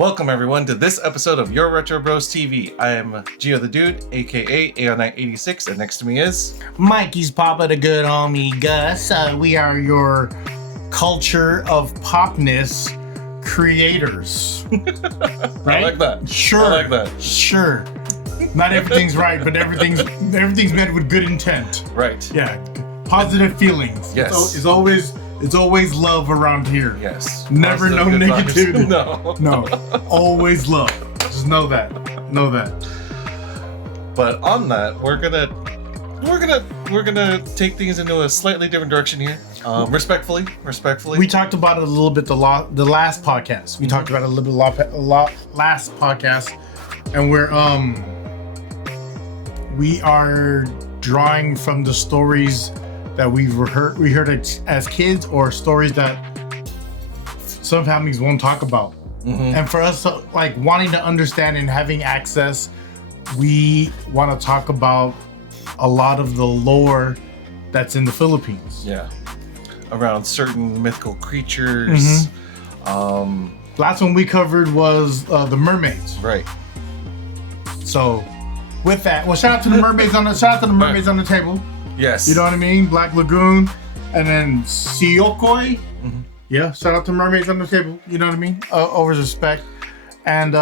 Welcome everyone to this episode of Your Retro Bros TV. I am Gio the Dude, aka AO986, and next to me is Mikey's Papa, the good homie Gus. We are your culture of popness creators. Right? I like that. Sure. I like that. Sure. Not everything's right, but everything's meant with good intent. Right. Yeah. Positive feelings. Yes. It's always love around here. Yes. Never no Positive good negativity. vibes. No. Always love. Just know that. Know that. But on that, we're gonna take things into a slightly different direction here. Respectfully. We talked about it a little bit the last podcast. We talked about it a little bit last podcast, and we are drawing from the stories that we heard as kids, or stories that some families won't talk about. Mm-hmm. And for us, like wanting to understand and having access, we want to talk about a lot of the lore that's in the Philippines. Yeah. Around certain mythical creatures. Mm-hmm. Last one we covered was the mermaids. Right. So with that, well, shout out to the mermaids on the table. Yes. You know what I mean? Black Lagoon, and then Siokoi. Mm-hmm. Yeah, shout out to mermaids on the table. You know what I mean? Over respect. And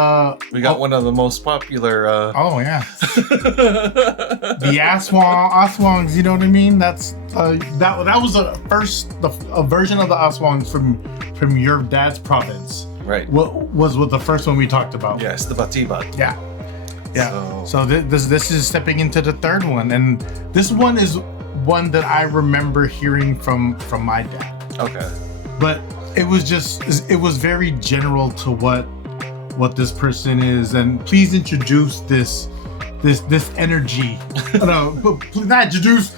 we got one of the most popular. Oh yeah. The Aswangs. You know what I mean? That's that was a version of the Aswangs from your dad's province. Right. What was the first one we talked about? Yes, the Batibat. Yeah. Yeah. So this is stepping into the third one, and this one is one that I remember hearing from my dad. Okay. But it was very general to what this person is, and please introduce this energy. No, but not introduce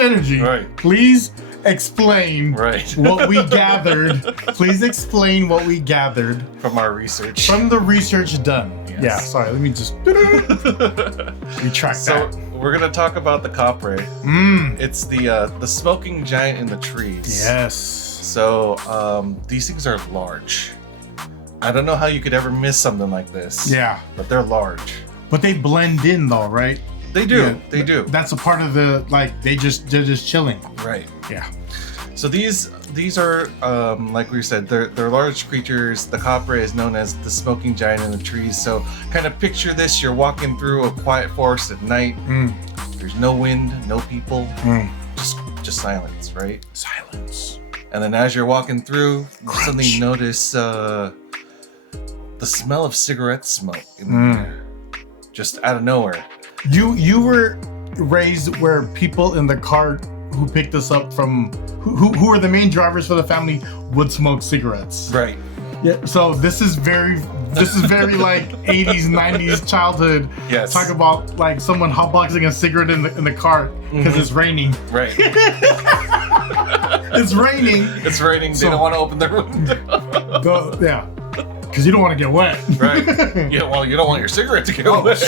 energy. Right. Please explain what we gathered. Please explain what we gathered from our research. From the research done. Yes. Yeah, sorry, let me just retract that. So we're gonna talk about the Kapre. It's the smoking giant in the trees. Yes. So these things are large. I don't know how you could ever miss something like this. Yeah. But they're large. But they blend in though, right? They do. Yeah, they do. That's a part of the they're just chilling. Right. Yeah. So these are like we said, they're large creatures. The Kapre is known as the smoking giant in the trees. So kind of picture this: you're walking through a quiet forest at night. There's no wind, no people, just silence, right? Silence. And then as you're walking through, you suddenly notice the smell of cigarette smoke in the air, just out of nowhere. You were raised where people in the car who picked us up from who were the main drivers for the family would smoke cigarettes. Right. Yeah. So this is very like 80s, 90s childhood. Yes. Talk about like someone hotboxing a cigarette in the car because it's raining. Right. It's raining. It's raining. They don't want to open their window. Yeah. Because you don't want to get wet. Right. Yeah, well, you don't want your cigarette to get wet.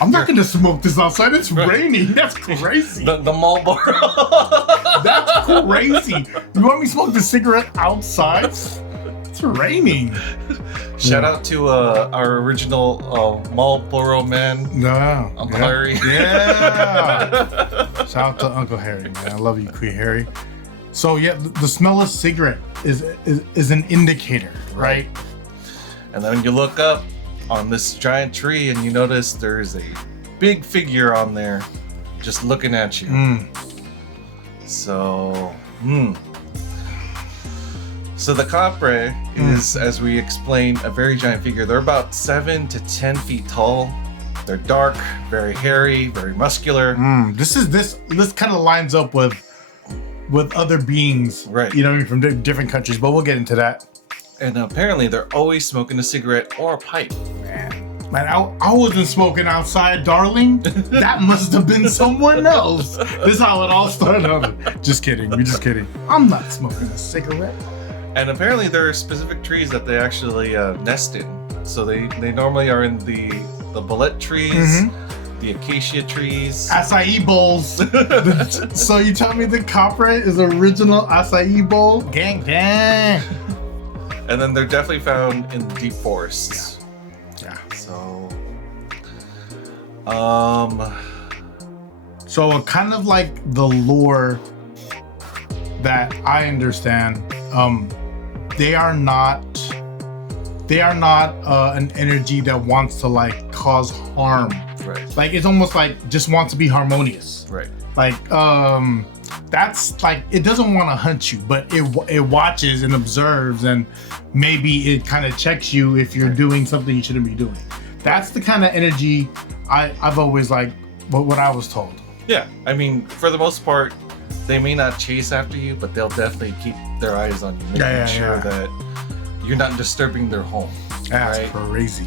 I'm not going to smoke this outside. It's raining. That's crazy. The Marlboro. That's crazy. You want me to smoke the cigarette outside? It's raining. Shout out to our original Marlboro man. No. Uncle Harry. Yeah. Shout out to Uncle Harry, man. I love you, Queen Harry. So yeah, the smell of cigarette is an indicator, right? And then you look up on this giant tree and you notice there's a big figure on there just looking at you. So the Kapre is, as we explained, a very giant figure. They're about 7 to 10 feet tall. They're dark, very hairy, very muscular. This kind of lines up with other beings, right? You know, from different countries, but we'll get into that. And apparently, they're always smoking a cigarette or a pipe. Man, I wasn't smoking outside, darling. That must have been someone else. This is how it all started. Just kidding. We're just kidding. I'm not smoking a cigarette. And apparently, there are specific trees that they actually nest in. So they normally are in the bullet trees. The acacia trees. Acai bowls. So you tell me the Kapre is the original acai bowl? Gang, gang. And then they're definitely found in the deep forests. Yeah. So, so kind of like the lore that I understand, they are not an energy that wants to like cause harm. right, Like it's almost like just wants to be harmonious. right, Like that's like it doesn't want to hunt you, but it watches and observes, and maybe it kind of checks you if you're doing something you shouldn't be doing. That's the kind of energy I've always like what I was told. yeah. I mean, for the most part, they may not chase after you, but they'll definitely keep their eyes on you, making sure that you're not disturbing their home. That's right? crazy.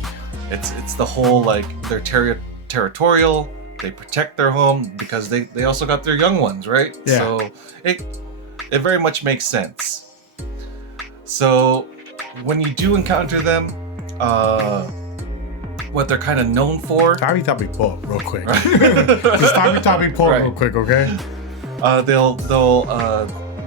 It's the whole like they're territorial. They protect their home because they also got their young ones, right? Yeah. So it very much makes sense. So when you do encounter them, what they're kind of known for. Topic pull real quick. Just topic pull real quick, okay?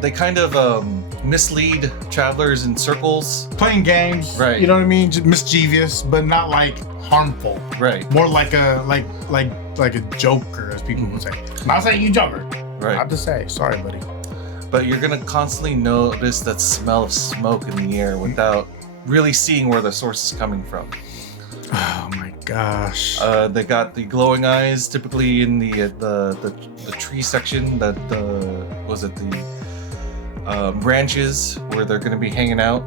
They kind of mislead travelers in circles. Playing games, right? You know what I mean? Just mischievous, but not like harmful. Right. More like a joker, as people would say. Not saying you joker. Right. Not to say. Sorry, buddy. But you're gonna constantly notice that smell of smoke in the air without really seeing where the source is coming from. Oh my gosh. They got the glowing eyes, typically in the tree section. That branches where they're gonna be hanging out.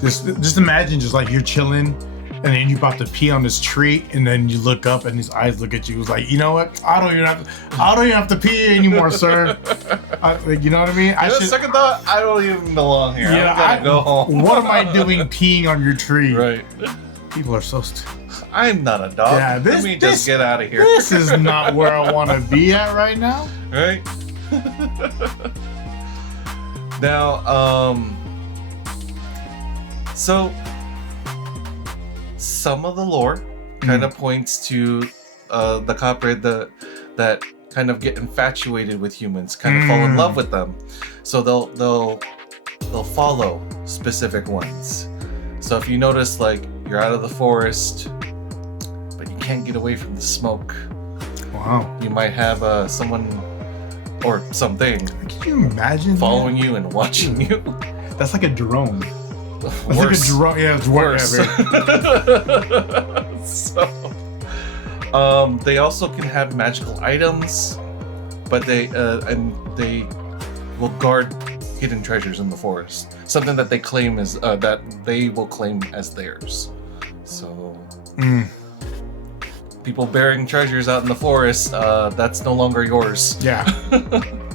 Just imagine, just like you're chilling, and then you're about to pee on this tree, and then you look up, and his eyes look at you. It's like, you know what? I don't even have to pee anymore, sir. You know what I mean? Second thought, I don't even belong here. Yeah, I gotta go home. What am I doing peeing on your tree? Right. People are so stupid. I'm not a dog. Yeah, Let me just get out of here. This is not where I want to be at right now. Right? Now, so some of the lore kind of points to the Kapre that kind of get infatuated with humans, kind of fall in love with them. So they'll follow specific ones. So if you notice, like, you're out of the forest, but you can't get away from the smoke. Wow. You might have someone or something. Can you imagine following you and watching you? That's like a drone. Worse. That's like a drone. Yeah, it's worse. So, they also can have magical items, but they will guard hidden treasures in the forest. Something that they claim is that they will claim as theirs. So, people burying treasures out in the forest, that's no longer yours. Yeah,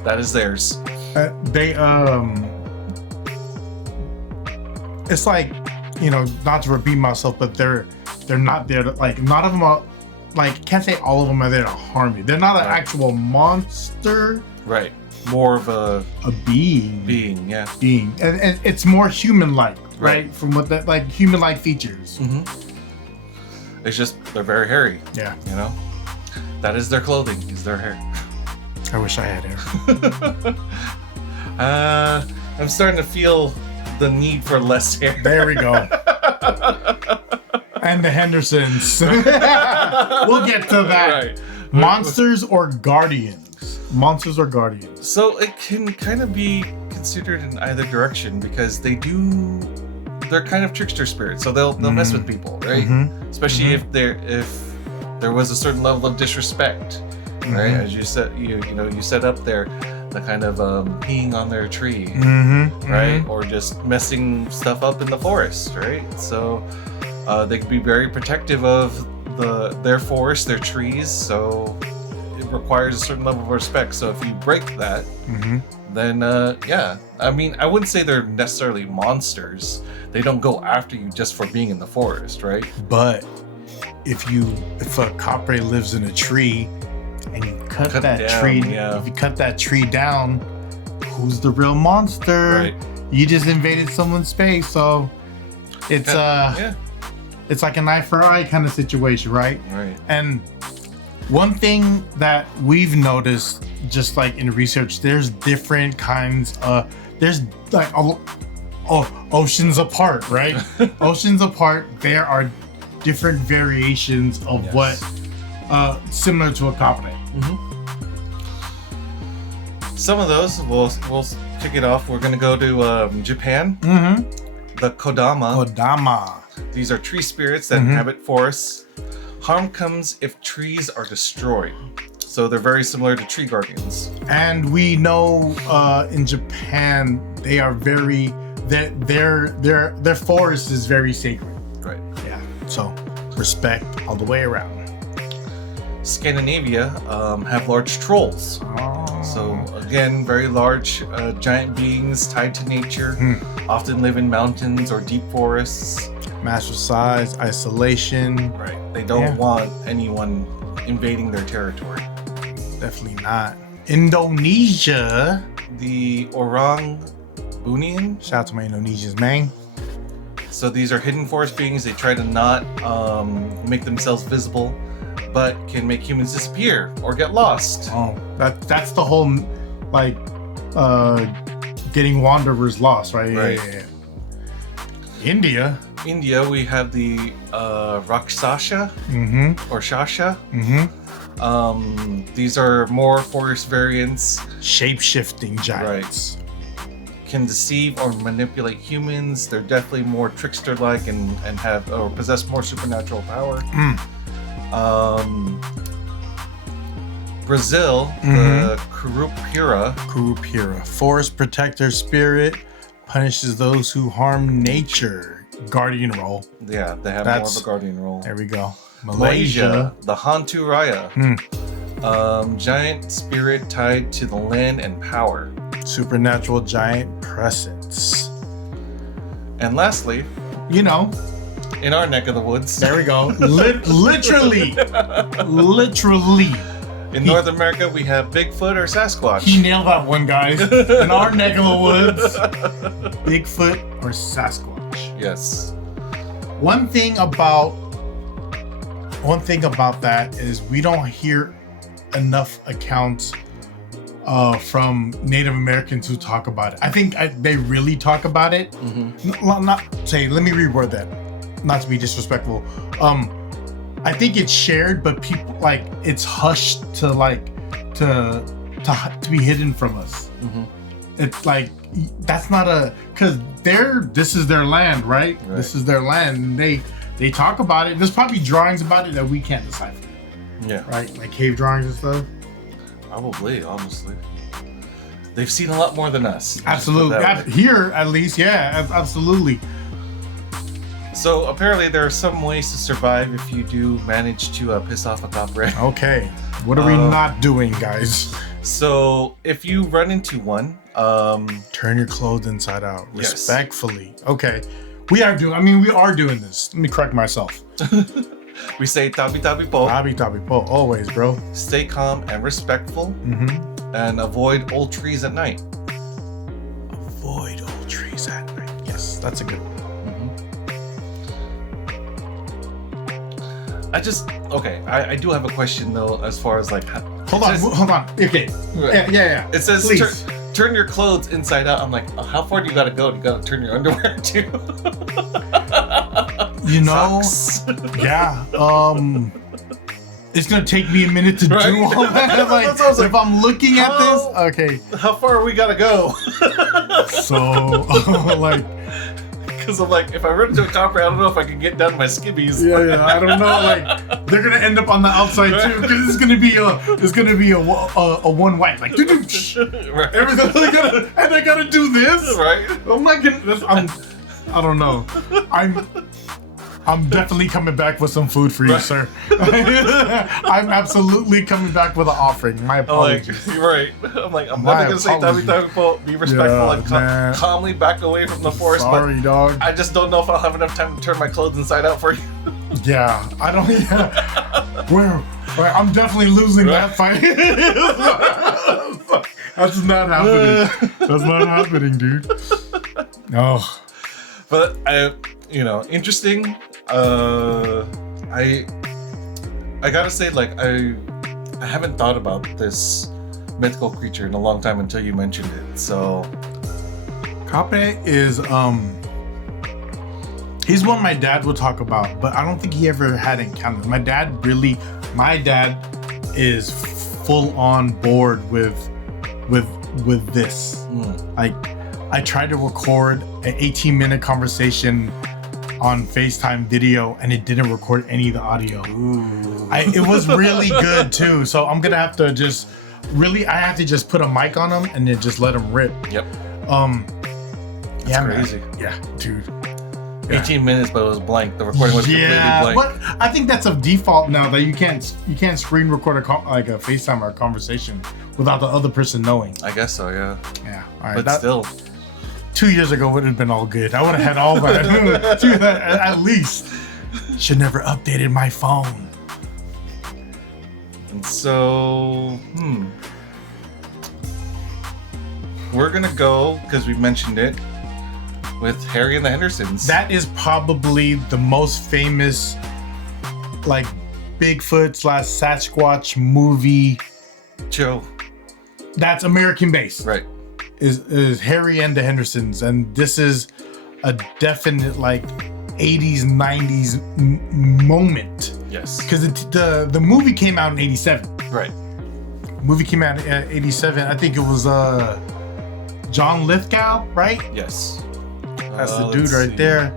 that is theirs. It's like, you know, not to repeat myself, but they're not there to, like, none of them are, like, can't say all of them are there to harm you. They're not an actual monster. Right. More of a being. Being, yeah. Being. And it's more human-like, right? From what that, like, human-like features. Mm-hmm. It's just, they're very hairy. Yeah. You know? That is their clothing, is their hair. I wish I had hair. I'm starting to feel the need for less hair. There we go. And the Hendersons. We'll get to that. Right. Monsters or guardians? Monsters or guardians? So it can kind of be considered in either direction because they're kind of trickster spirits. So they'll mess with people, right? Mm-hmm. Especially if there was a certain level of disrespect, right? As you said, you set up there the kind of peeing on their tree, right? Or just messing stuff up in the forest, right? So they can be very protective of their forest, their trees. So it requires a certain level of respect. So if you break that, then yeah. I mean, I wouldn't say they're necessarily monsters. They don't go after you just for being in the forest, right? But if a Kapre lives in a tree and you cut that down, tree, if you cut that tree down, who's the real monster? Right. You just invaded someone's space, so it's it's like an eye for eye kind of situation, right? Right. And one thing that we've noticed, just like in research, there's different kinds of oceans apart, right? Oceans apart, there are different variations of what similar to a Kapre. Some of those we'll kick it off. We're gonna go to Japan. The Kodama. These are tree spirits that inhabit forests. Harm comes if trees are destroyed. So they're very similar to tree guardians. And we know in Japan they are very their forest is very sacred. Right. Yeah. So respect all the way around. Scandinavia have large trolls. So again, very large giant beings tied to nature, often live in mountains or deep forests. Massive size, isolation. Right. They don't want anyone invading their territory. Definitely not. Indonesia. The Orang Bunian. Shout out to my Indonesians, man. So these are hidden forest beings. They try to not make themselves visible, but can make humans disappear or get lost. Oh, that's the whole like getting wanderers lost, right? Right. Yeah. India, we have the Rakshasa or Shasha. These are more forest variants. Shape-shifting giants. Right. Can deceive or manipulate humans. They're definitely more trickster-like and have or possess more supernatural power. Brazil, the Curupira, forest protector spirit, punishes those who harm nature. Guardian role. Yeah, they have more of a guardian role. There we go. Malaysia, the Hantu Raya, giant spirit tied to the land and power. Supernatural giant presence. And lastly, in our neck of the woods. There we go. Literally. In North America, we have Bigfoot or Sasquatch. He nailed that one, guys. In our neck of the woods, Bigfoot or Sasquatch. Yes. One thing about that is we don't hear enough accounts from Native Americans who talk about it. I think they really talk about it. Let me reword that. Not to be disrespectful. I think it's shared, but people it's hushed to be hidden from us. It's like that's not because this is their land, right? This is their land, and they talk about it. There's probably drawings about it that we can't decipher. Yeah. Right, like cave drawings and stuff. Probably, honestly, they've seen a lot more than us. Absolutely, here at least, yeah, absolutely. So apparently there are some ways to survive if you do manage to piss off a Kapre. Okay, what are we not doing, guys? So if you run into one, turn your clothes inside out, respectfully. Yes. Okay, we are doing this. Let me correct myself. We say tabi tabi po. Tabi tabi po, always, bro. Stay calm and respectful, and avoid old trees at night. Avoid old trees at night. Yes, that's a good one. I do have a question though, as far as like. Hold on. Okay. Yeah. It says turn your clothes inside out. I'm like, how far do you gotta go? Do you gotta turn your underwear too? Socks. Yeah. It's gonna take me a minute to do all that. Like, if I'm looking at this, okay. How far we gotta go? So, because I'm like, if I run into a Kapre, I don't know if I can get down to my skivvies. Yeah, I don't know. Like, they're gonna end up on the outside too, because it's gonna be a one wipe, like, right. Everything. And I gotta do this, right? I'm not getting this. I don't know. I'm definitely coming back with some food for you, sir. I'm absolutely coming back with an offering. My apologies. You're right. I'm like, I'm never gonna say tabi po. Be respectful and calmly back away from the forest. Sorry, dog. I just don't know if I'll have enough time to turn my clothes inside out for you. Yeah, I don't. I'm definitely losing that fight. That's not happening. That's not happening, dude. Oh, but interesting. I gotta say, like, I haven't thought about this mythical creature in a long time until you mentioned it. So Kapre is he's one my dad would talk about, but I don't think he ever had encounters. My dad is full on board with this. Like, I tried to record an 18-minute conversation on FaceTime video, and it didn't record any of the audio. It was really good too. So I'm gonna have to just I have to just put a mic on him and then just let him rip. Yep. Yeah, crazy. Man. Yeah, dude. 18 minutes, but it was blank. The recording was completely blank. But I think that's a default now that you can't screen record like a FaceTime or a conversation without the other person knowing. I guess so, yeah. Yeah. All right. But still. 2 years ago would have been all good. I would have had all that. At least. Should never updated my phone. And so, we're gonna go, because we mentioned it, with Harry and the Hendersons. That is probably the most famous, like, Bigfoot/Sasquatch movie. Joe. That's American based. Right. Is Harry and the Hendersons, and this is a definite like 80s 90s moment. Yes. Because the movie came out in 87. Right. Movie came out in 87. I think it was John Lithgow, right? Yes. That's the dude right there.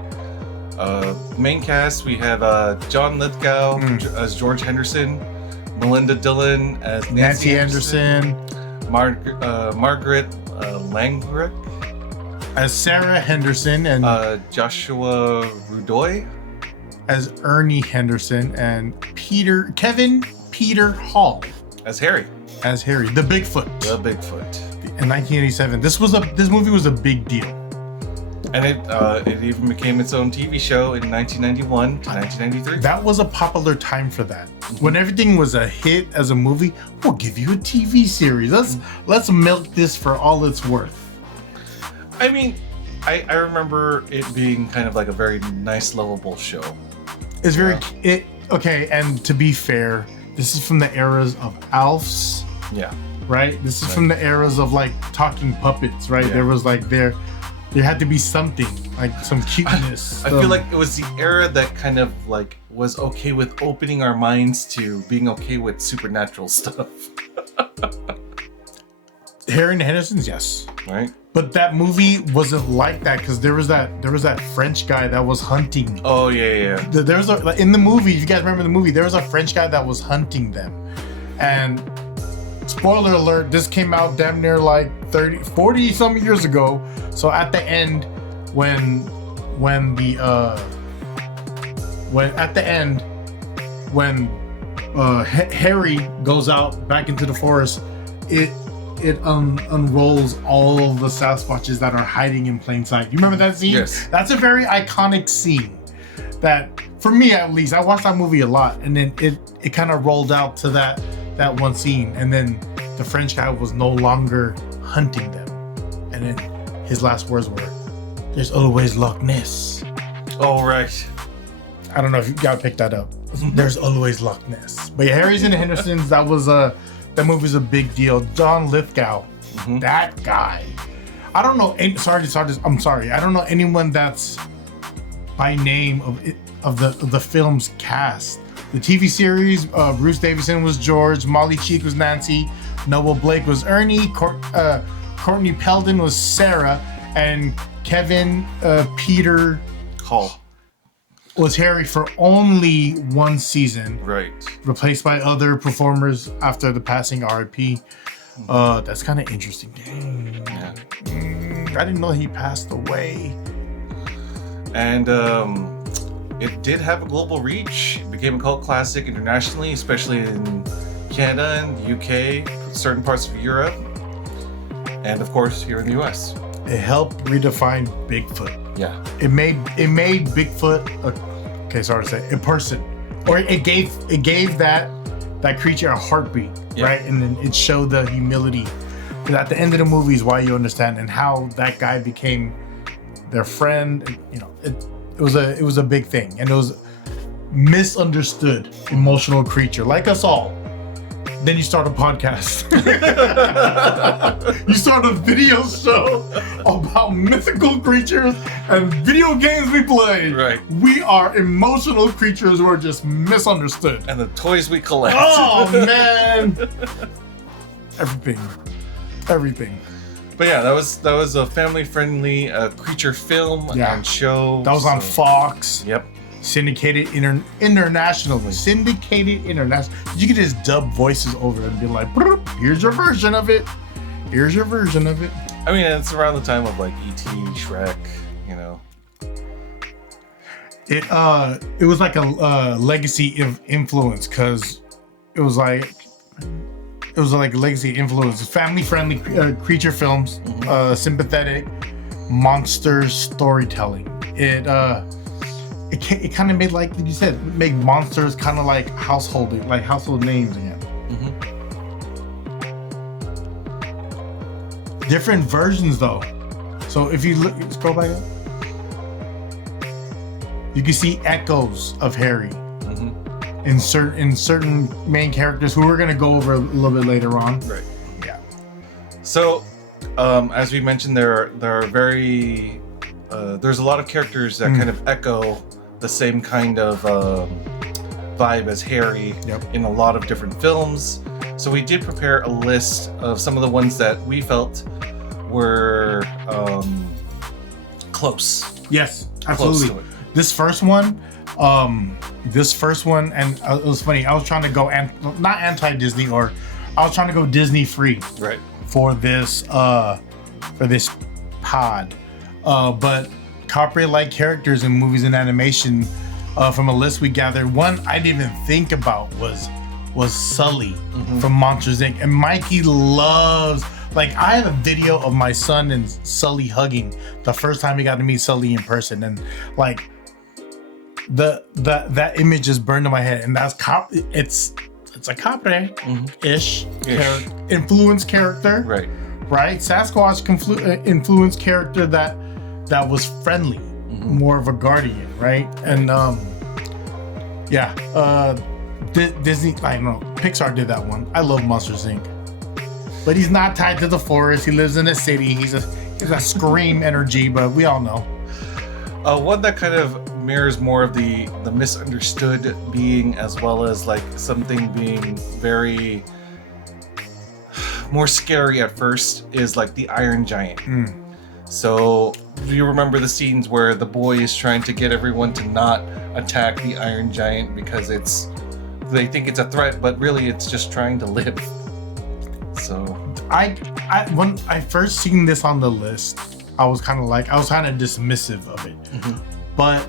Main cast, we have John Lithgow as George Henderson, Melinda Dillon as Nancy Anderson, Margaret Langrick as Sarah Henderson, and Joshua Rudoy as Ernie Henderson, and Kevin Peter Hall as Harry, the Bigfoot. In 1987, this movie was a big deal, and it even became its own TV show in 1991 to 1993. That was a popular time for that. When everything was a hit as a movie, we'll give you a TV series. Let's milk this for all it's worth. I mean, I remember it being kind of like a very nice, lovable show. It's very okay. And to be fair, this is from the eras of Alf's. Yeah. Right. This is from the eras of like talking puppets. Right. Yeah. There was like there had to be something like some cuteness. I feel like it was the era that kind of like was okay with opening our minds to being okay with supernatural stuff. Harry and the Hendersons, yes. Right. But that movie wasn't like that because there was that French guy that was hunting. Oh yeah. There was in the movie. If you guys remember the movie, there was a French guy that was hunting them, and spoiler alert, this came out damn near like 40 some years ago. So at the end, when Harry goes out back into the forest, it unrolls all the Sasquatches that are hiding in plain sight. You remember that scene? Yes. That's a very iconic scene. That, for me at least, I watched that movie a lot, and then it kind of rolled out to that one scene, and then the French guy was no longer hunting them, and then his last words were, "There's always Loch Ness." Oh right. I don't know if you gotta pick that up. There's always Loch Ness. But yeah, Harry's and the Hendersons, that movie's a big deal. John Lithgow, that guy. I don't know. I'm sorry. I don't know anyone that's by name of the film's cast. The TV series, Bruce Davison was George, Molly Cheek was Nancy, Noah Blake was Ernie, Courtney Peldon was Sarah, and Kevin Peter Hall was Harry for only one season. Right. Replaced by other performers after the passing RIP. That's kind of interesting. Dang. Yeah. I didn't know he passed away. And it did have a global reach. It became a cult classic internationally, especially in Canada and the UK, certain parts of Europe, and of course here in the US. It helped redefine Bigfoot. Yeah. It made Bigfoot a person, or it gave that creature a heartbeat, right? And then it showed the humility. And at the end of the movie is why you understand and how that guy became their friend. You know, it was a big thing, and it was misunderstood emotional creature like us all. Then you start a podcast. You start a video show about mythical creatures and video games we play. Right. We are emotional creatures who are just misunderstood. And the toys we collect. Oh, man. Everything. But yeah, that was a family-friendly creature film and show. That was on Fox. Yep. Syndicated internationally. Syndicated international. You could just dub voices over it and be like, here's your version of it. Here's your version of it. I mean, it's around the time of like E.T., Shrek, you know. It was like a legacy of influence because it was like a legacy influence. Family-friendly creature films, sympathetic monster storytelling. It kind of made, like you said, make monsters kind of like household names again. Different versions though. So if you scroll back up, you can see echoes of Harry in certain main characters who we're gonna go over a little bit later on. Right. Yeah. So, as we mentioned, there are very there's a lot of characters that kind of echo the same kind of vibe as Harry in a lot of different films. So we did prepare a list of some of the ones that we felt were close. Yes, absolutely. Close to it. This first one, and it was funny. I was trying to go not anti-Disney, or I was trying to go Disney free, right, for this pod. But Kapre-like characters in movies and animation, from a list we gathered, one I didn't even think about was Sully from Monsters Inc. And Mikey loves, like, I have a video of my son and Sully hugging the first time he got to meet Sully in person, and like that image just burned in my head. And that's it's a Kapre-ish influence character, right? Sasquatch influence character that was friendly, more of a guardian, right? And Disney, I don't know, Pixar did that one. I love Monsters Inc. But he's not tied to the forest. He lives in a city. He's a Scream energy, but we all know. One that kind of mirrors more of the misunderstood being, as well as like something being very more scary at first, is like the Iron Giant. So do you remember the scenes where the boy is trying to get everyone to not attack the Iron Giant because they think it's a threat, but really it's just trying to live. So when I first seen this on the list, I was kind of dismissive of it. But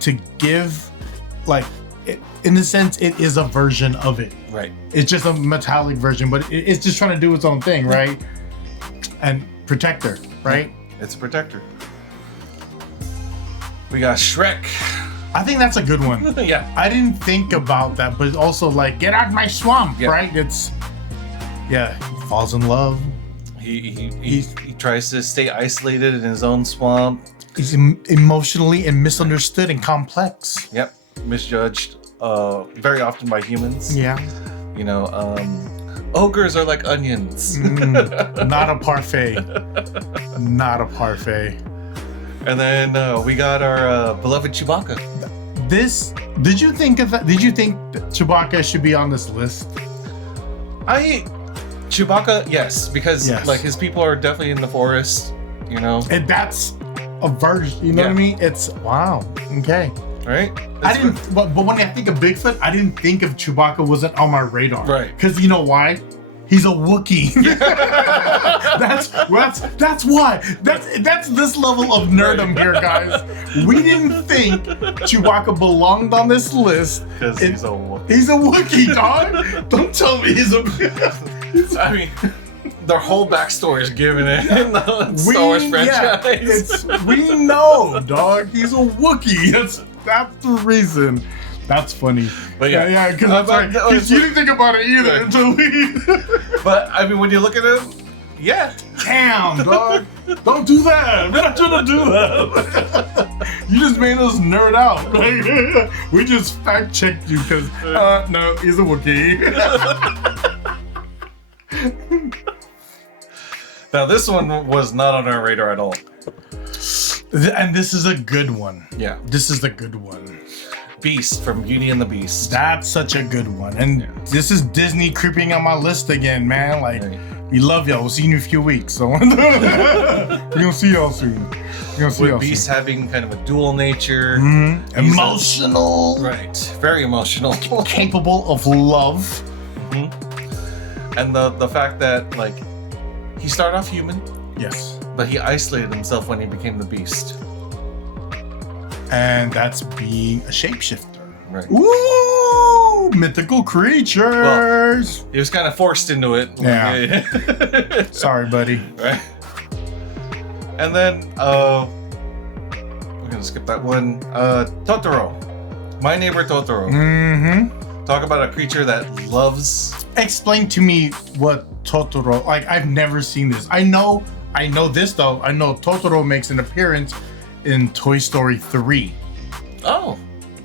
to give, like, in the sense, it is a version of it. Right. It's just a metallic version, but it's just trying to do its own thing, right? And protector, right? It's a protector. We got Shrek. I think that's a good one. Yeah. I didn't think about that, but also like, get out my swamp, right? He falls in love. He tries to stay isolated in his own swamp. He's emotionally and misunderstood and complex. Yep. Misjudged very often by humans. Yeah. You know, ogres are like onions. Not a parfait. Not a parfait. And then we got our beloved Chewbacca. Did you think of that? Did you think that Chewbacca should be on this list? Chewbacca, yes, because like his people are definitely in the forest, you know. And that's a version, you know what I mean? It's wow. Okay. Right? But when I think of Bigfoot, I didn't think of Chewbacca wasn't on my radar. Right. Because you know why? He's a Wookiee. That's why. That's this level of nerdom here, guys. We didn't think Chewbacca belonged on this list. Because he's a Wookiee. He's a Wookiee, dog. Don't tell me he's a... I mean, their whole backstory is given in the Star Wars franchise. We know, dog. He's a Wookiee. That's the reason. That's funny. But yeah, because you didn't think about it either until we. But I mean, when you look at him, damn, dog. Don't do that. We're not trying to do that. You just made us nerd out. We just fact checked you because no, he's a Wookiee. Now this one was not on our radar at all. And this is a good one. Yeah. This is the good one. Beast from Beauty and the Beast. That's such a good one. And this is Disney creeping on my list again, man. Like, we love y'all. We'll see you in a few weeks. So we're gonna see y'all soon. With Beast having kind of a dual nature. Mm-hmm. Emotional. Right. Very emotional. Capable of love. Mm-hmm. And the fact that, like, he started off human. Yes. But he isolated himself when he became the Beast. And that's being a shapeshifter. Right. Ooh, mythical creatures. Well, he was kind of forced into it. Yeah. Sorry, buddy. Right. And then we're gonna skip that one. Totoro. My Neighbor Totoro. Mm-hmm. Talk about a creature that loves. Explain to me what Totoro. Like, I've never seen this. I know this though. I know Totoro makes an appearance in Toy Story 3. Oh.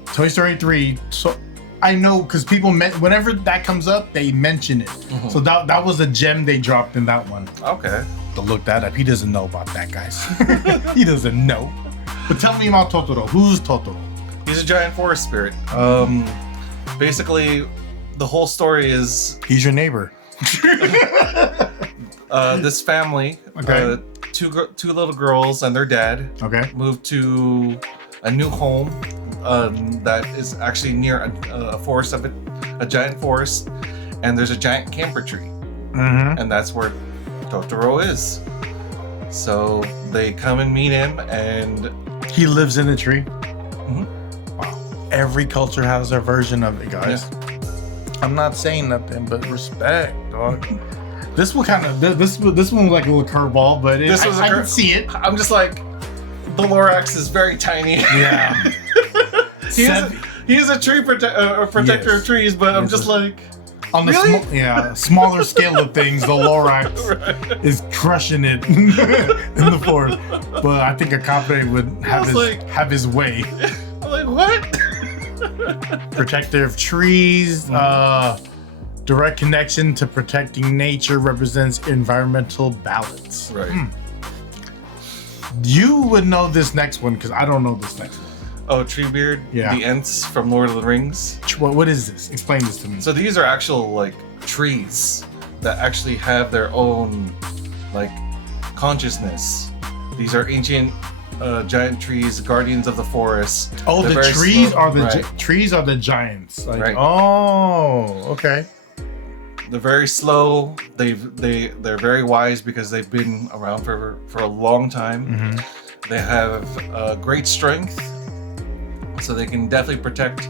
Toy Story 3. So I know because people whenever that comes up, they mention it. Mm-hmm. So that was a gem they dropped in that one. Okay. To look that up. He doesn't know about that, guys. He doesn't know. But tell me about Totoro. Who's Totoro? He's a giant forest spirit. Basically, the whole story is he's your neighbor. This family, okay. Two little girls and their dad, okay, moved to a new home that is actually near a forest of a giant forest, and there's a giant camper tree, and that's where Totoro is. So they come and meet him, and he lives in the tree. Mm-hmm. Wow! Every culture has their version of it, guys. Yeah. I'm not saying nothing, but respect, dog. This one kind of this one was like a little curveball, but I can see it. I'm just like, the Lorax is very tiny. Yeah. He's a tree protector of trees, but I'm just like, on the smaller scale of things, the Lorax is crushing it in the forest. But I think a Kapre would have his way. I'm like, what? Protector of trees. Direct connection to protecting nature, represents environmental balance. Right. You would know this next one because I don't know this next one. Oh, Treebeard? Yeah. The Ents from Lord of the Rings? What is this? Explain this to me. So these are actual, like, trees that actually have their own, like, consciousness. These are ancient giant trees, guardians of the forest. Oh, the trees are the trees are the giants. Like, right. Oh, okay. They're very slow. They're very wise because they've been around for a long time. Mm-hmm. They have great strength, so they can definitely protect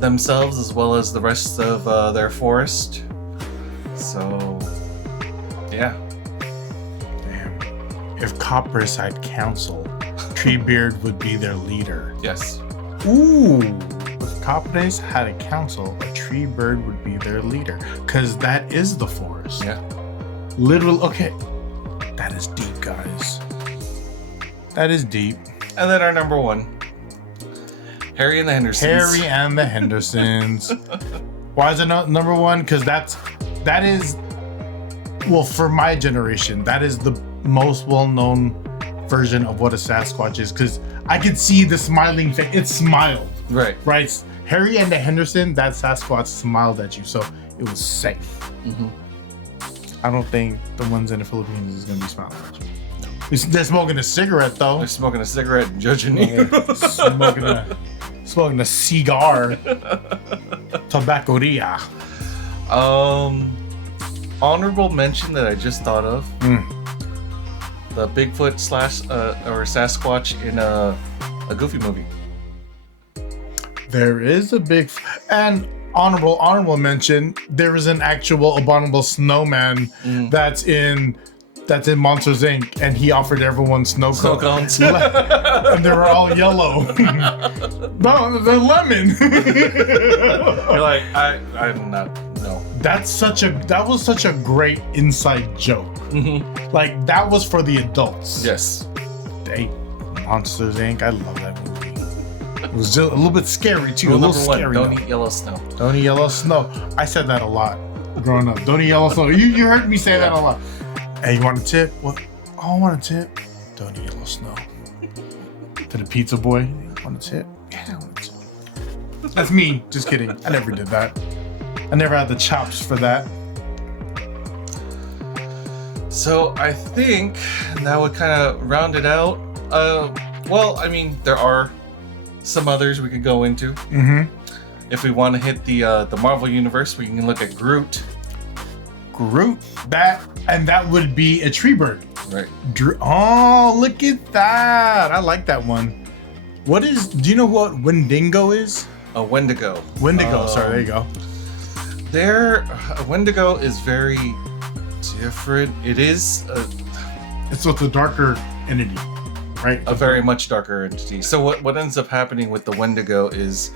themselves as well as the rest of their forest. So, yeah. Damn. If Kapres had council, Treebeard would be their leader. Yes. Ooh. If Kapres had a council, a Treebeard would be their leader. Because that is the forest. Yeah. Literal. Okay. That is deep, guys. That is deep. And then our number one. Harry and the Hendersons. Harry and the Hendersons. Why is it not number one? Because that is, well, for my generation, that is the most well-known version of what a Sasquatch is. Because I could see the smiling face. It smiled. Right. Right. Harry and the Henderson, that Sasquatch smiled at you, so it was safe. Mm-hmm. I don't think the ones in the Philippines is going to be smiling at you. They're smoking a cigarette, though. They're smoking a cigarette and judging you. Smoking a cigar. Tabacoria. Honorable mention that I just thought of. The Bigfoot or Sasquatch in a Goofy movie. There is a big and honorable mention. There is an actual abominable snowman that's in Monsters Inc. and he offered everyone snow cones. And they were all yellow. No, they're lemon. You're like, I'm not. No. That was such a great inside joke. Mm-hmm. Like that was for the adults. Yes. Monsters Inc. I love that movie. It was just a little bit scary too. Rule a little number scary. Don't eat yellow snow. Don't eat yellow snow. I said that a lot growing up. Don't eat yellow snow. You heard me say that a lot. Hey, you want a tip? What? Oh, I want a tip. Don't eat yellow snow. To the pizza boy, want a tip? Yeah, I want a tip. That's me. Just kidding. I never did that. I never had the chops for that. So I think that would kind of round it out. Well, I mean, there are some others we could go into. Mm-hmm. If we want to hit the Marvel universe, we can look at Groot. Groot. That would be a tree bird. Right. Oh, look at that. I like that one. Do you know what Wendigo is? A Wendigo. Wendigo, sorry, there you go. A Wendigo is very different. It is It's with the darker entity, right? a very much darker entity. So what ends up happening with the Wendigo is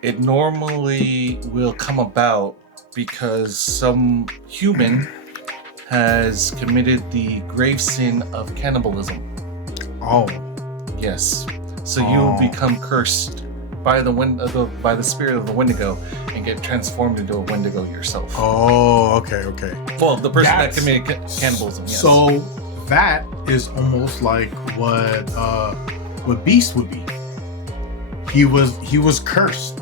it normally will come about because some human has committed the grave sin of cannibalism. Oh. Yes. So you become cursed by the spirit of the Wendigo and get transformed into a Wendigo yourself. Oh, okay. Well, the person that committed cannibalism. Yes. So that is almost like what Beast would be. He was cursed.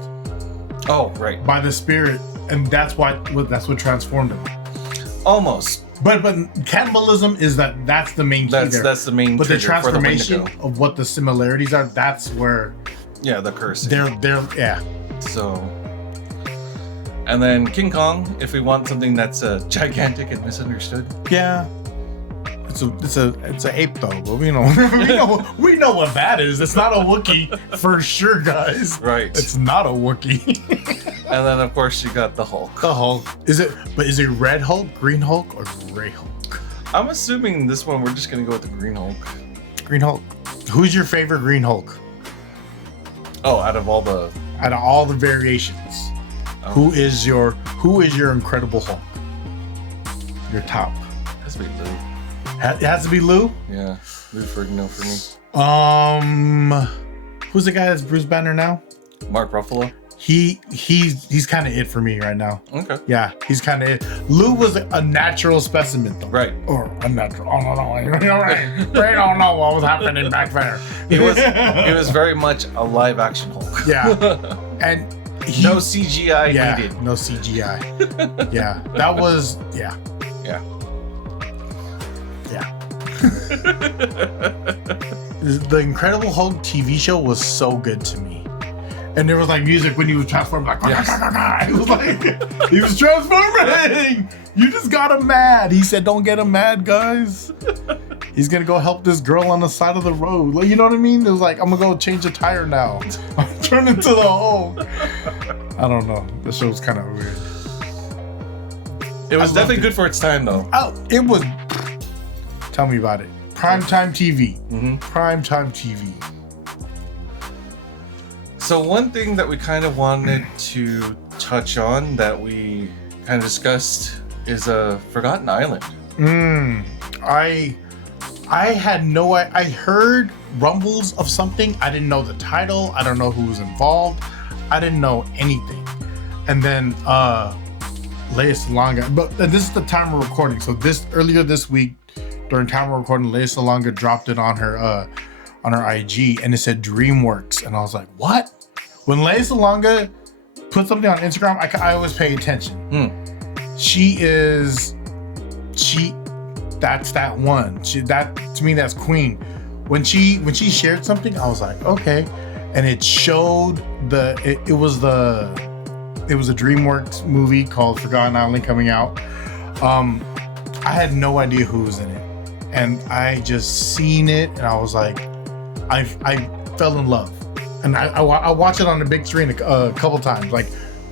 Oh, right. By the spirit, and that's what transformed him. Almost. But cannibalism is that's the main key there. That's the main. But the transformation for the Wendigo. of what the similarities are, that's where. Yeah, the curse. They're yeah. So. And then King Kong, if we want something that's gigantic and misunderstood. Yeah. It's a ape though, but we know we know what that is. It's not a Wookiee for sure, guys. Right. It's not a Wookiee. And then of course you got the Hulk. The Hulk. Is it Red Hulk, Green Hulk, or Gray Hulk? I'm assuming this one we're just gonna go with the Green Hulk. Green Hulk. Who's your favorite Green Hulk? Oh, out of all the variations. Who is your Incredible Hulk? Your top. Has to be Lou. It has to be Lou? Yeah, Lou Ferrigno for me. Who's the guy that's Bruce Banner now? Mark Ruffalo. He's kind of it for me right now. Okay. Yeah, he's kind of it. Lou was a natural specimen though. Right. Or unnatural. Oh no, you don't know what was happening back there. He was very much a live action Hulk. Yeah. And no CGI needed. No CGI. Yeah. That was Yeah. The Incredible Hulk TV show was so good to me. And there was like music when he was transformed, like, yes. It was like, he was transforming. You just got him mad. He said, don't get him mad, guys. He's gonna go help this girl on the side of the road. Like, you know what I mean? It was like, I'm gonna go change a tire now. I'm turning into the Hulk. I don't know. The show's kind of weird. It was definitely good for its time, though. Oh, it was. Tell me about it. Primetime TV. Mm-hmm. Primetime TV. So one thing that we kind of wanted to touch on that we kind of discussed is a Forgotten Island. I had no. I heard rumbles of something. I didn't know the title. I don't know who was involved. I didn't know anything. And then Lea Salonga. But this is the time we're recording. So earlier this week, during time we're recording, Lea Salonga dropped it on her IG, and it said DreamWorks, and I was like, what? When Lea Salonga put something on Instagram, I always pay attention. That's that one. That to me, that's queen. When she shared something, I was like, okay, and it showed it was a DreamWorks movie called Forgotten Island coming out. I had no idea who was in it, and I just seen it, and I was like, I fell in love, and I watched it on the big screen a couple times. Like,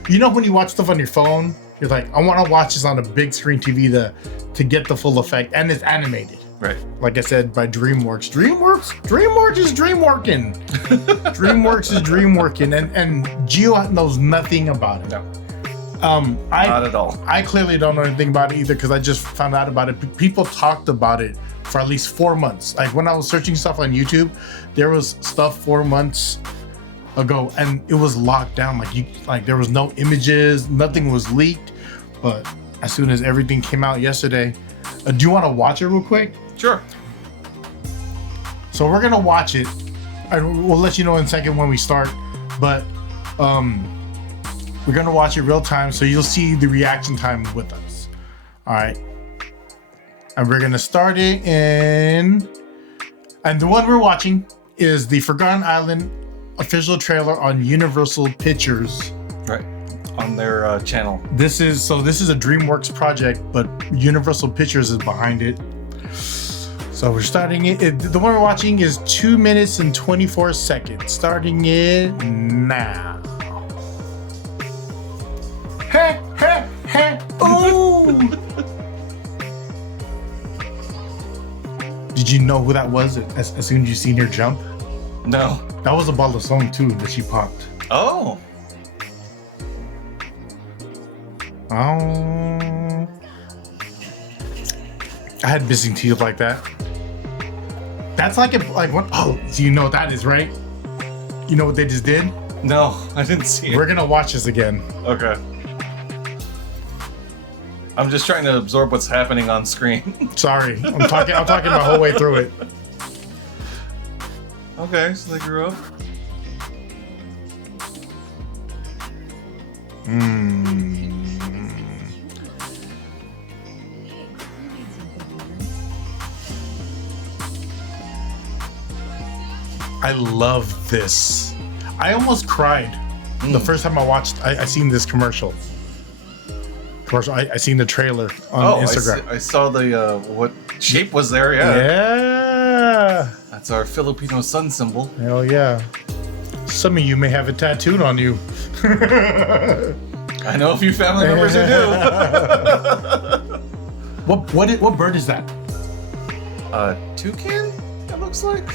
you know, when you watch stuff on your phone, you're like, I want to watch this on a big screen TV to get the full effect, and it's animated. Right. Like I said, by DreamWorks. DreamWorks is DreamWorking. DreamWorks is DreamWorking, and Gio knows nothing about it. No. Not at all. I clearly don't know anything about it either because I just found out about it. People talked about it for at least 4 months. Like when I was searching stuff on YouTube, there was stuff 4 months ago, and it was locked down. Like there was no images, nothing was leaked. But as soon as everything came out yesterday, Do you want to watch it real quick? Sure. So we're gonna watch it. We'll let you know in a second when we start, but we're gonna watch it real time, so you'll see the reaction time with us. All right, and we're gonna start it in. And the one we're watching is the Forgotten Island official trailer on Universal Pictures. Right. On their channel. This is a DreamWorks project, but Universal Pictures is behind it. So we're starting it. The one we're watching is 2 minutes and 24 seconds. Starting it now. Hey, hey, hey, ooh! Did you know who that was as soon as you seen her jump? No. That was a bottle of song too that she popped. Oh. Oh. I had missing teeth like that. That's like what? Oh, so you know what that is, right? You know what they just did? No, I didn't see it. We're gonna watch this again. Okay. I'm just trying to absorb what's happening on screen. Sorry, I'm talking my whole way through it. Okay, so they grew up. I love this. I almost cried the first time I seen this commercial. I seen the trailer on Instagram. I saw the what shape was there? Yeah. Yeah. That's our Filipino sun symbol. Hell yeah. Some of you may have it tattooed on you. I know a few family members who do. What bird is that? Toucan? It looks like.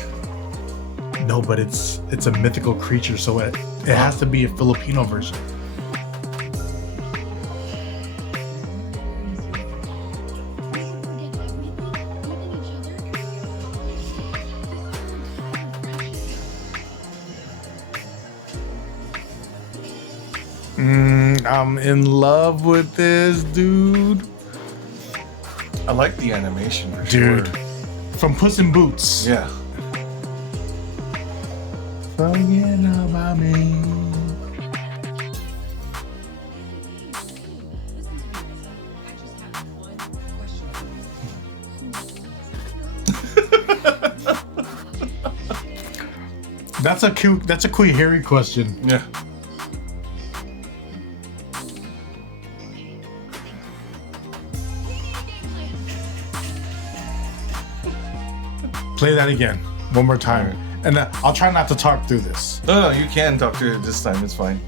No, but it's a mythical creature, so it has to be a Filipino version. I'm in love with this, dude. I like the animation for Dude, sure. from Puss in Boots. Yeah. Forget about me. That's a cool hairy question. Yeah. Play that again, one more time. Right. And I'll try not to talk through this. No, you can talk to it this time. It's fine.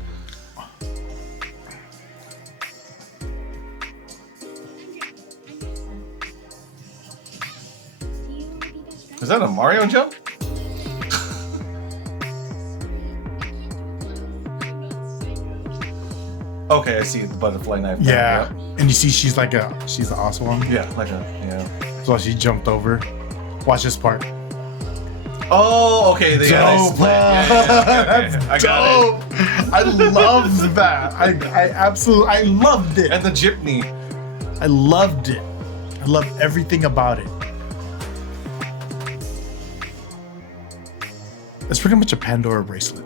Is that a Mario jump? Okay, I see the butterfly knife. Yeah. And you see she's the awesome one. Yeah, yeah. So she jumped over. Watch this part. Oh, okay. They split. That's okay. I got it. I loved that. I loved it. And the jeepney. I loved it. I loved everything about it. It's pretty much a Pandora bracelet.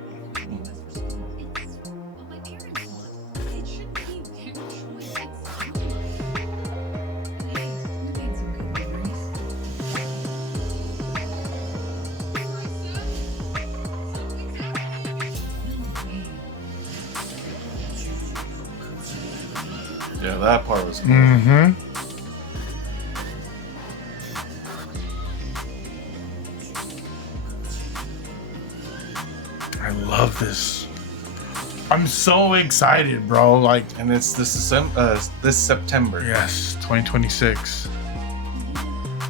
Yeah, that part was cool. Mm-hmm. I love this. I'm so excited, bro. Like, And it's this September. yes, 2026. I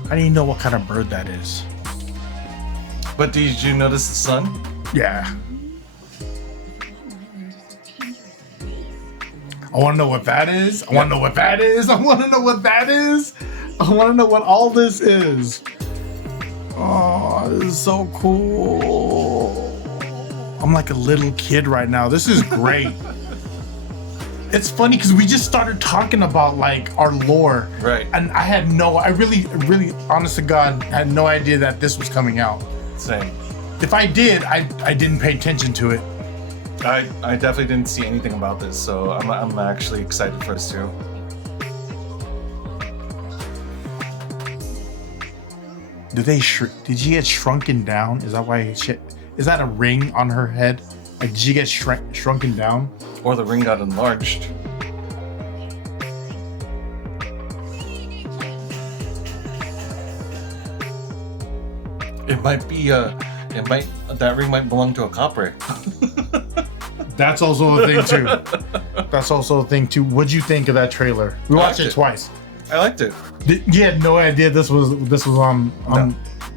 didn't even know what kind of bird that is. But did you notice the sun? Yeah. I want to know what that is. I want to know what that is. I want to know what that is. I want to know what all this is. Oh, this is so cool. I'm like a little kid right now. This is great. it's funny because we just started talking about like our lore, Right. and I really, honest to God, had no idea that this was coming out. Same. If I did, I didn't pay attention to it. I definitely didn't see anything about this, so I'm actually excited for this too. Did she get shrunken down? Is that why is that a ring on her head? Like, did she get shrunken down? Or the ring got enlarged. It might be that ring might belong to a Kapre. That's also a thing too. What'd you think of that trailer? We watched it twice. I liked it. You had no idea this was on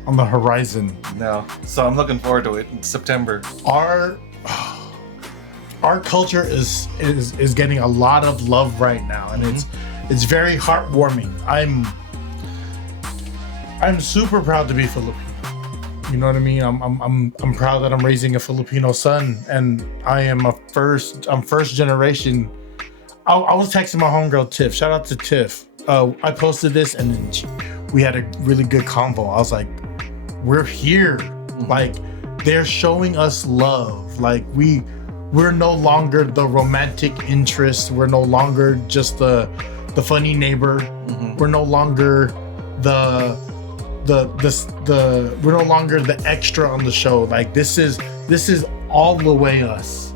the horizon. No. So I'm looking forward to it in September. Our culture is getting a lot of love right now, and it's very heartwarming. I'm super proud to be Filipino. You know what I mean? I'm proud that I'm raising a Filipino son, and I'm first generation. I was texting my homegirl Tiff. Shout out to Tiff. I posted this, and then we had a really good convo. I was like, we're here. Like, they're showing us love. Like, we're no longer the romantic interest. We're no longer just the funny neighbor. We're no longer we're no longer the extra on the show. Like, this is all the way us.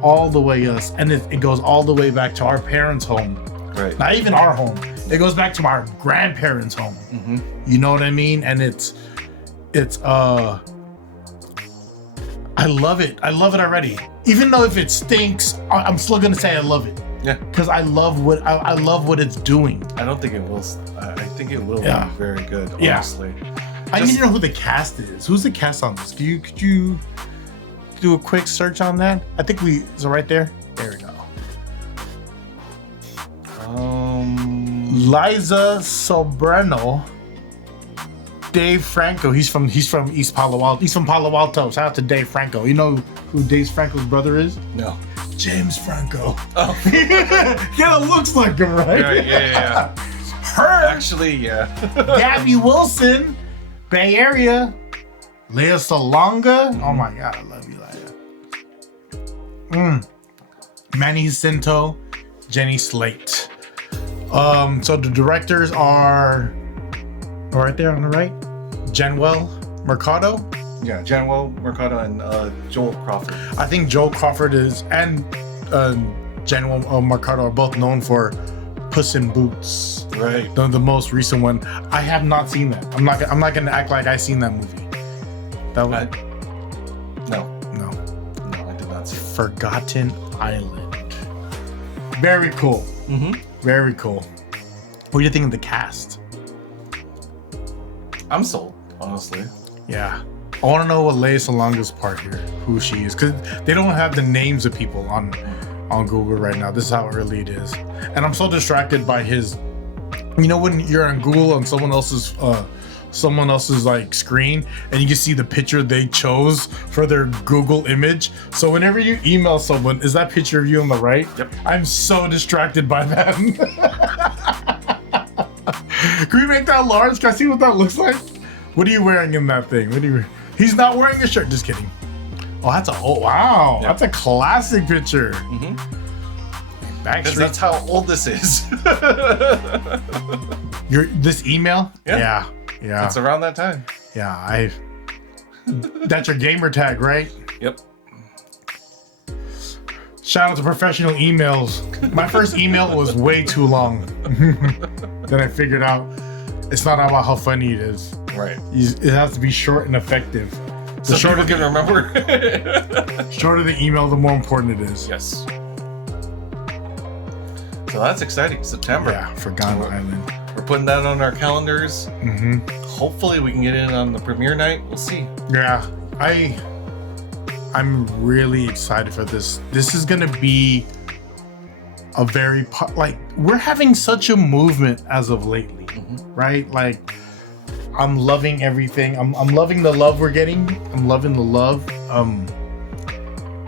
All the way us. And it goes all the way back to our parents' home. Right. Not even our home. It goes back to our grandparents' home. You know what I mean? And it's I love it. I love it already. Even though if it stinks, I'm still gonna say I love it. Yeah. Because I love what it's doing. I don't think it will. I think it will be very good. Yeah. Honestly. I need to know who the cast is. Who's the cast on this? Could you do a quick search on that? I think is it right there? There we go. Liza Sobrano, Dave Franco. He's from East Palo Alto. He's from Palo Alto. Shout out to Dave Franco. You know who Dave Franco's brother is? No. James Franco. Oh. Yeah, it looks like him, right? Yeah. Her. Actually, yeah. Gabby Wilson, Bay Area. Lea Salonga. Oh my God, I love you, Lea. Manny Jacinto, Jenny Slate. So the directors are right there on the right. Januel Mercado. Yeah, Januel Mercado and Joel Crawford. I think Joel Crawford and Januel Mercado are both known for Puss in Boots. Right. The most recent one. I have not seen that. I'm not gonna act like I seen that movie. That was No, I did not see it. Forgotten Island. Very cool. Very cool. What do you think of the cast? I'm sold, honestly. Yeah. I want to know what Lea Salonga's part here, who she is, because they don't have the names of people on Google right now. This is how early it is, and I'm so distracted by his. You know, when you're on Google on someone else's like screen, and you can see the picture they chose for their Google image. So whenever you email someone, is that picture of you on the right? Yep. I'm so distracted by that. Can we make that large? Can I see what that looks like? What are you wearing in that thing? He's not wearing a shirt. Just kidding. Oh, wow. Yep. That's a classic picture. Because that's how old this is. This email? Yeah. Yeah. It's around that time. Yeah, that's your gamer tag, right? Yep. Shout out to professional emails. My first email was way too long. Then I figured out it's not about how funny it is. Right. It has to be short and effective. The shorter people can remember. Shorter the email, the more important it is. Yes. So that's exciting. September. Yeah, Forgotten Island. We're putting that on our calendars. Hopefully we can get in on the premiere night. We'll see. Yeah, I'm really excited for this. This is gonna be a very we're having such a movement as of lately, right? Like, I'm loving everything. I'm loving the love we're getting. I'm loving the love.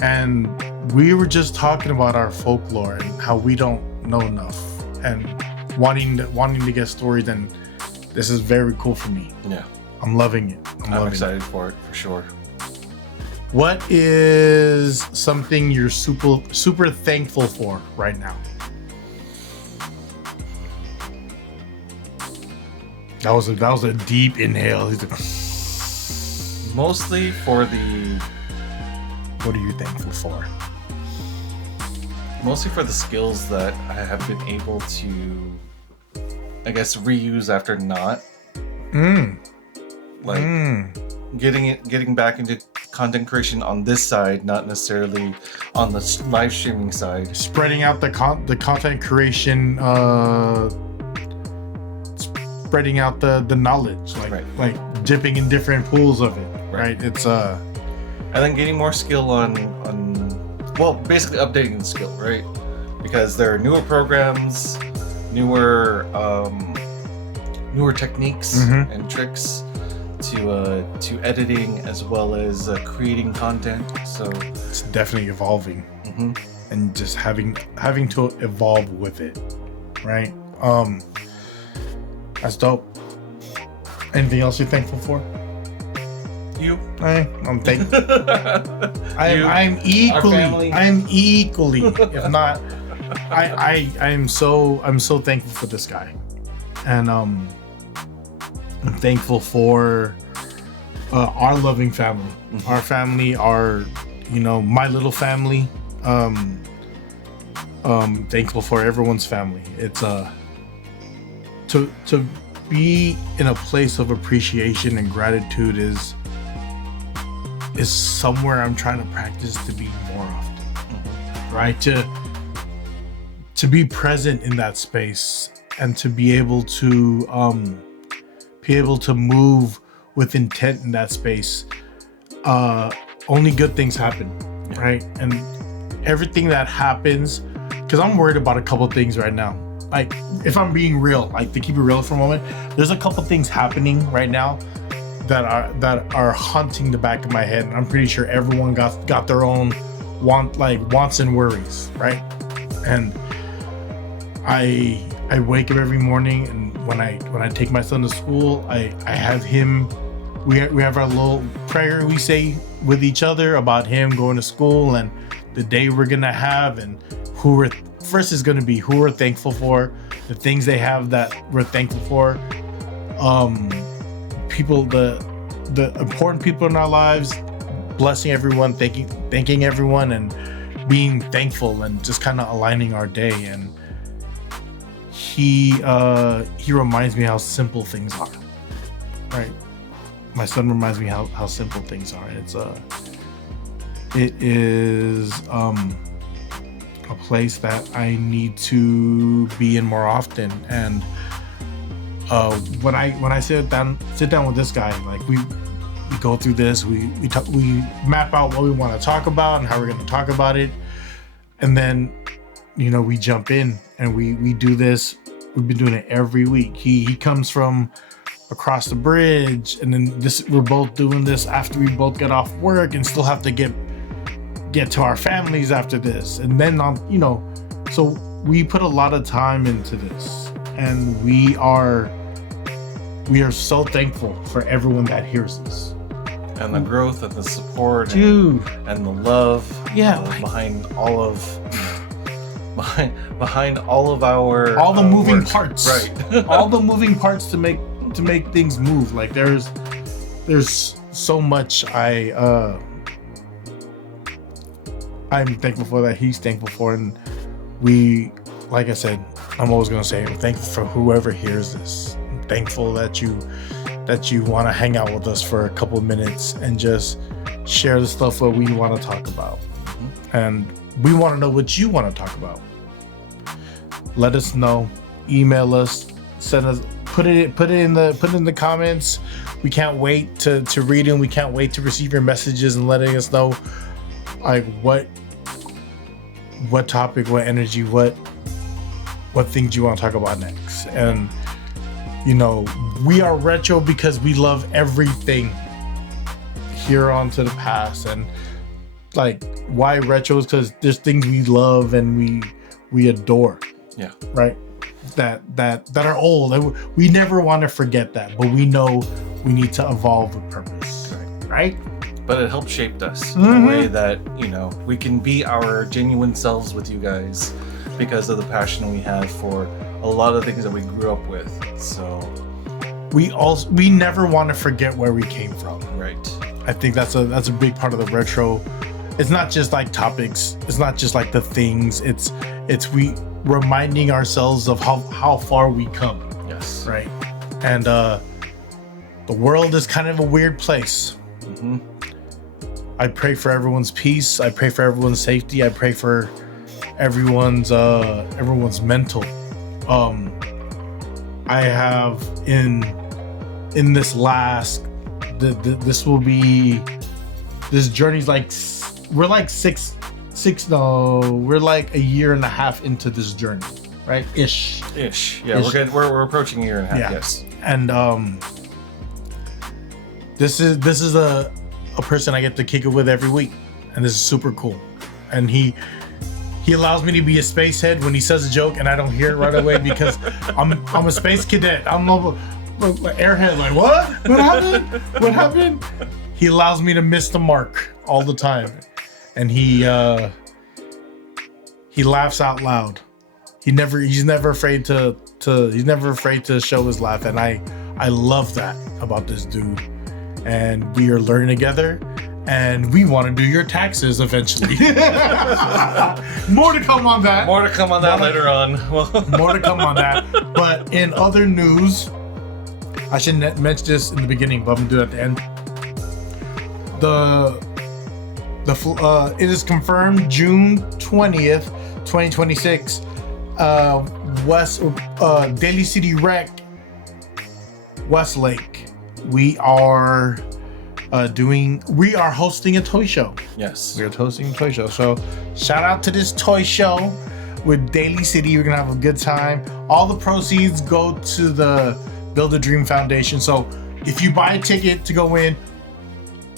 And we were just talking about our folklore and how we don't know enough, and wanting to get stories, and this is very cool for me. Yeah. I'm loving it. I'm excited for it, for sure. What is something you're super thankful for right now? That was a deep inhale. He's like, mostly for the... What are you thankful for? Mostly for the skills that I have been able to, I guess, reuse after not. Getting back into content creation on this side, not necessarily on the live streaming side. Spreading out the content creation, spreading out the knowledge, like dipping in different pools of it. Right. It's and then getting more skill on well, basically updating the skill, right? Because there are newer programs, newer techniques and tricks to editing, as well as creating content. So it's definitely evolving, and just having to evolve with it, right? That's dope. Anything else you're thankful for? You. I'm thankful. I'm equally, if not, I'm so thankful for this guy, and I'm thankful for our loving family, our family, my little family. Thankful for everyone's family. It's to be in a place of appreciation and gratitude is somewhere I'm trying to practice to be more often, right? To be present in that space and to be able to move with intent in that space. Only good things happen, right? And everything that happens, because I'm worried about a couple things right now. Like, if I'm being real, like, to keep it real for a moment, there's a couple things happening right now that are haunting the back of my head, and I'm pretty sure everyone got their own wants and worries, right? And I wake up every morning, and when I take my son to school, I have him. We have our little prayer we say with each other about him going to school and the day we're gonna have, and who we're thankful for, the things they have that we're thankful for. People, the important people in our lives, blessing everyone, thanking everyone, and being thankful, and just kind of aligning our day. And he reminds me how simple things are, right? My son reminds me how simple things are. It is a place that I need to be in more often. And when I sit down with this guy, like we go through this, we map out what we want to talk about and how we're going to talk about it, and then we jump in and we do this. We've been doing it every week. He comes from across the bridge, and then we're both doing this after we both get off work and still have to get to our families after this, and then so we put a lot of time into this, and we are so thankful for everyone that hears this, and the growth and the support, dude, and the love, behind all of our moving work. parts, right? All the moving parts to make things move. Like there's so much I'm thankful for, that he's thankful for, and we, like I said, I'm always gonna say, I'm thankful for whoever hears this. I'm thankful that you want to hang out with us for a couple of minutes and just share the stuff that we want to talk about, and we want to know what you want to talk about. Let us know. Email us. Send us. Put it in the comments. We can't wait to read them. We can't wait to receive your messages and letting us know, like, what topic, what energy, what things you want to talk about next. And we are retro because we love everything here on to the past, and like why retros, because there's things we love and we adore. Yeah. Right. That are old. And we never want to forget that, but we know we need to evolve with purpose. Right. But it helped shape us in a way that, you know, we can be our genuine selves with you guys because of the passion we have for a lot of things that we grew up with. So we never want to forget where we came from. Right. I think that's a big part of the retro. It's not just like topics. It's not just like the things. It's we reminding ourselves of how far we come. Yes. Right. And the world is kind of a weird place. Mm-hmm. I pray for everyone's peace. I pray for everyone's safety. I pray for everyone's mental. I have in this last this journey's like we're like we're like a year and a half into this journey, right? Ish. Yeah. We're approaching a year and a half. Yeah. Yes. And this is a person I get to kick it with every week, and this is super cool. And he allows me to be a space head when he says a joke and I don't hear it right away because I'm a space cadet. I'm a airhead. Like, what happened? He allows me to miss the mark all the time, and he laughs out loud. He's never afraid to show his laugh, and I love that about this dude. And we are learning together, and we want to do your taxes eventually. More to come on that. Later on. More to come on that. But in other news, I shouldn't mention this in the beginning, but I'm gonna do it at the end. It is confirmed June 20th, 2026. Daly City Rec, Westlake. We are hosting a toy show. Yes. We are hosting a toy show. So shout out to this toy show with Daly City. We're gonna have a good time. All the proceeds go to the Build a Dream Foundation. So if you buy a ticket to go in,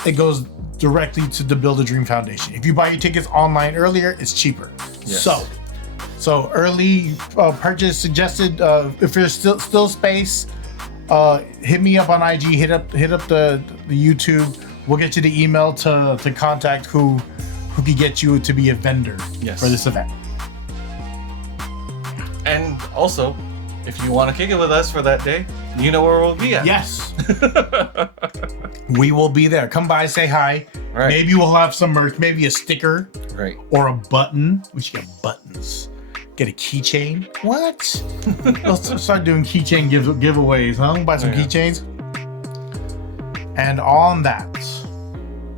it goes directly to the Build a Dream Foundation. If you buy your tickets online earlier, it's cheaper. Yes. So early purchase suggested. If there's still space, hit me up on IG. Hit up the YouTube. We'll get you the email to contact who could get you to be a vendor for this event. And also, if you want to kick it with us for that day, you know where we'll be at. Yes. We will be there. Come by, say hi. Right. Maybe we'll have some merch, maybe a sticker. Right. Or a button. We should get buttons. Get a keychain. What? Let's start doing keychain giveaways, huh? Buy some keychains. And on that,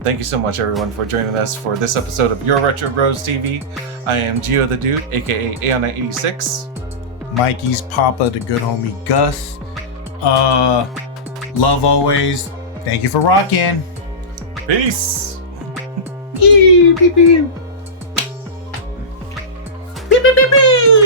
thank you so much, everyone, for joining us for this episode of Your Retro Bros TV. I am Gio the Dude, aka Aeon986. Mikey's Papa, the good homie Gus. Love always. Thank you for rocking. Peace. Pew, pew, pew. Pew, pew, pew, pew.